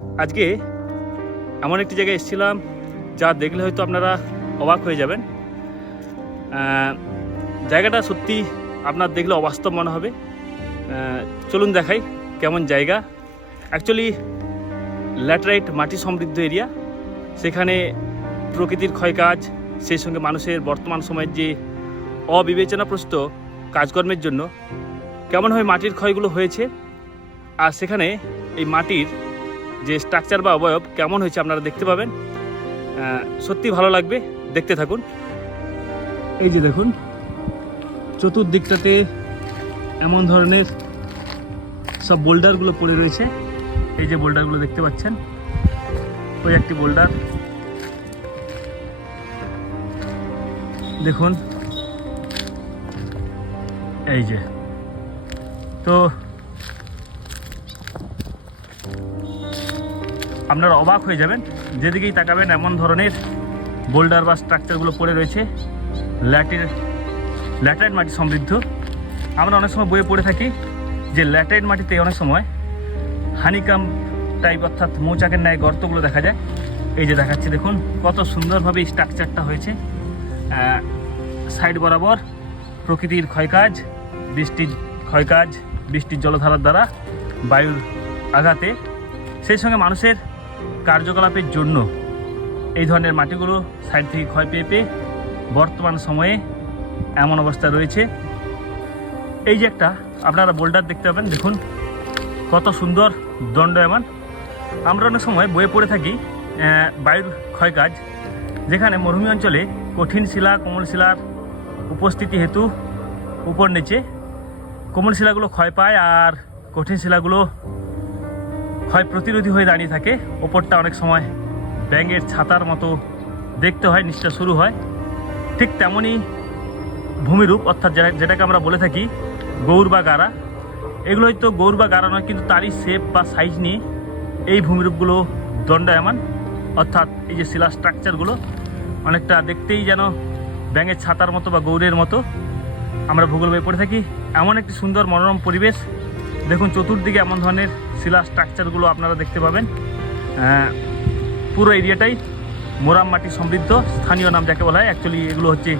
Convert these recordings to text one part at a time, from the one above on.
আজকে এমন একটি জায়গায় এসেছিলাম যা দেখলে হয়তো আপনারা অবাক হয়ে যাবেন। জায়গাটা সত্যি আপনার দেখলে অবাস্তব মনে হবে। চলুন দেখাই কেমন জায়গা। অ্যাকচুয়ালি ল্যাটারাইট মাটি সমৃদ্ধ এরিয়া। সেখানে প্রকৃতির ক্ষয়কাজ, সেই সঙ্গে মানুষের বর্তমান সময়ের যে অবিবেচনাপ্রস্ত কাজকর্মের জন্য কেমনভাবে মাটির ক্ষয়গুলো হয়েছে। আর সেখানে এই মাটির যে স্ট্রাকচার বা অবয়ব কেমন হয়েছে আপনারা দেখতে পাবেন। সত্যি ভালো লাগবে, দেখতে থাকুন। এই যে দেখুন, চতুর্দিকটাতে এমন ধরনের সব বোল্ডারগুলো পড়ে রয়েছে। এই যে বোল্ডারগুলো দেখতে পাচ্ছেন ওই একটি বোল্ডার দেখুন, এই যে। তো আপনারা অবাক হয়ে যাবেন। যেদিকেই তাকাবেন, এমন ধরনের বোল্ডার বা স্ট্রাকচারগুলো পড়ে রয়েছে। ল্যাটের, ল্যাটারাইট মাটি সমৃদ্ধ। আমরা অনেক সময় বইয়ে পড়ে থাকি যে ল্যাটারাইট মাটিতে অনেক সময় হানিকাম টাইপ অর্থাৎ মৌচাকের ন্যায় গর্তগুলো দেখা যায়। এই যে দেখাচ্ছে, দেখুন, কত সুন্দরভাবে স্ট্রাকচারটা হয়েছে। সাইড বরাবর প্রকৃতির ক্ষয়কাজ, বৃষ্টির ক্ষয়কাজ, বৃষ্টির জলধারার দ্বারা বায়ুর আঘাতে। সেই সঙ্গে মানুষের কার্যকলাপের জন্য এই ধরনের মাটিগুলো সাইড থেকে ক্ষয় পেয়ে পেয়ে বর্তমান সময়ে এমন অবস্থা রয়েছে। এই যে একটা, আপনারা বোল্ডার দেখতে পাবেন, দেখুন কত সুন্দর দণ্ডায়মান। আমরা অনেক সময় বইয়ে পড়ে থাকি বায়ুর ক্ষয়কাজ যেখানে মরুভূমি অঞ্চলে কঠিন শিলা, কোমল শিলার উপস্থিতি হেতু উপর নিচে কোমল শিলাগুলো ক্ষয় পায় আর কঠিন শিলাগুলো ক্ষয় প্রতিরোধী হয়ে দাঁড়িয়ে থাকে। ওপরটা অনেক সময় ব্যাঙের ছাতার মতো দেখতে হয়, নিচটা শুরু হয়। ঠিক তেমনই ভূমিরূপ, অর্থাৎ যেটাকে আমরা বলে থাকি, গৌর বা গারা এগুলো হয়তো গৌর বা গারা নয়, কিন্তু তারই শেপ বা সাইজ নিয়ে এই ভূমিরূপগুলো দণ্ডায়মান। অর্থাৎ এই যে শিলা স্ট্রাকচারগুলো অনেকটা দেখতেই যেন ব্যাঙের ছাতার মতো বা গৌরের মতো। আমরা ভূগোল বই পড়ে থাকি। এমন একটি সুন্দর মনোরম পরিবেশ। দেখুন, চতুর্দিকে এমন ধরনের শিলা স্ট্রাকচারগুলো আপনারা দেখতে পাবেন। পুরো এরিয়াটাই মোরাম মাটি সমৃদ্ধ, স্থানীয় নাম যাকে বলা হয়। অ্যাকচুয়ালি এগুলো হচ্ছে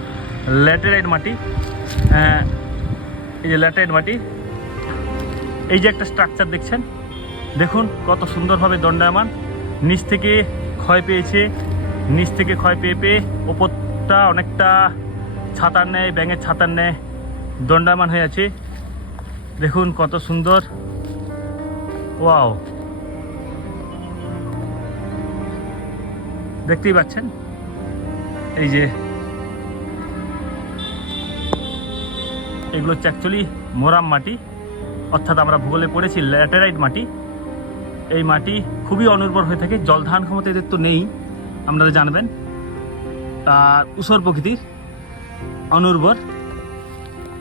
ল্যাটেরাইট মাটি। এই যে ল্যাটেরাইট মাটি, এই যে একটা স্ট্রাকচার দেখছেন, দেখুন কত সুন্দরভাবে দণ্ডায়মান। নিচ থেকে ক্ষয় পেয়েছে, নিচ থেকে ক্ষয় পেয়ে পেয়ে ওপরটা অনেকটা ছাতার নেয় ব্যাঙের ছাতার নেয় দণ্ডায়মান হয়ে আছে। দেখুন কত সুন্দর। ওয়াও দেখতেই পাচ্ছেন? এই যে। এগুলো হচ্ছে অ্যাকচুয়ালি মোরাম মাটি। অর্থাৎ আমরা ভূগোলে পড়েছি ল্যাটেরাইট মাটি। এই মাটি খুবই অনুর্বর হয়ে থাকে, জল ধারণ ক্ষমতা এদের তো নেই, আপনারা জানবেন। আর উসর প্রকৃতির অনুর্বর।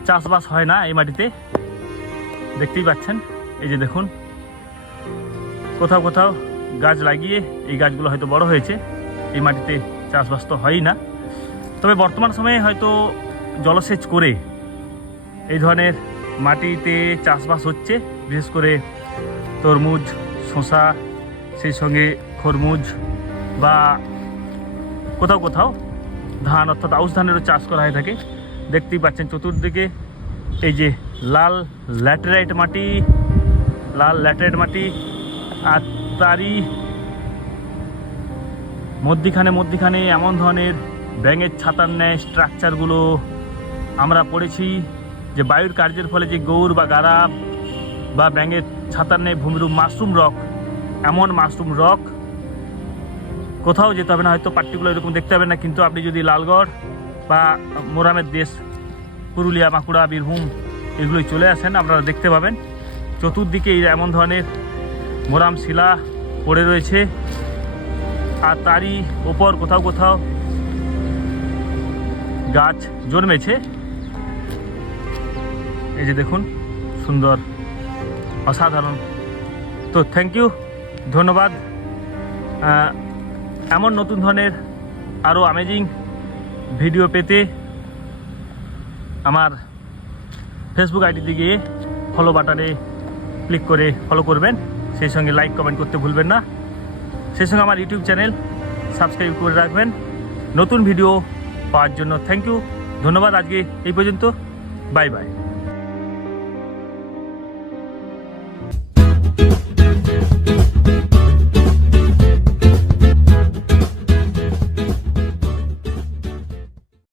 চাষবাস হয় না এই মাটিতে। দেখতেই পাচ্ছেন, এই যে দেখুন। কোথাও কোথাও গাছ লাগিয়ে এই গাছগুলো হয়তো বড় হয়েছে। এই মাটিতে চাষবাস তো হয়ই না। তবে বর্তমান সময়ে হয়তো জলসেচ করে এই ধরনের মাটিতে চাষবাস হচ্ছে, বিশেষ করে তরমুজ, শসা, সেই সঙ্গে খরমুজ বা কোথাও কোথাও ধান, অর্থাৎ আউশ ধানেরও চাষ করা হয়ে থাকে। দেখতেই পাচ্ছেন চতুর্দিকে এই যে লাল ল্যাটেরাইট মাটি, লাল ল্যাটেরাইট মাটি আর তারই মধ্যিখানে মধ্যিখানে এমন ধরনের ব্যাঙের ছাতার ন্যায় স্ট্রাকচারগুলো আমরা পড়েছি যে বায়ুর কার্যের ফলে যে গৌর বা গারা বা ব্যাঙের ছাতার নেই ভূমিরূপ মাশরুম রক এমন মাশরুম রক কোথাও যেতে হবে না, হয়তো পার্টিকুলার এরকম দেখতে হবে না, কিন্তু আপনি যদি লালগড় বা মোরামের দেশ, পুরুলিয়া, বাঁকুড়া, বীরভূম এগুলোই চলে আসেন, আপনারা দেখতে পাবেন। চতুর্দিকে এমন ধরনের মোরাম শিলা পড়ে রয়েছে। আর তারই ওপর কোথাও কোথাও গাছ জন্মেছে। এই যে দেখুন, সুন্দর, অসাধারণ। তো থ্যাংক ইউ ধন্যবাদ। এমন নতুন ধরনের আরও অ্যামেজিং ভিডিও পেতে আমার ফেসবুক আইডিতে গিয়ে ফলো বাটনে ক্লিক করে ফলো করবেন। সেই সঙ্গে লাইক কমেন্ট করতে ভুলবেন না। সেই সঙ্গে আমার ইউটিউব চ্যানেল সাবস্ক্রাইব করে রাখবেন। নতুন ভিডিও পাওয়ার জন্য থ্যাংক ইউ ধন্যবাদ আজকে এই পর্যন্ত। Bye bye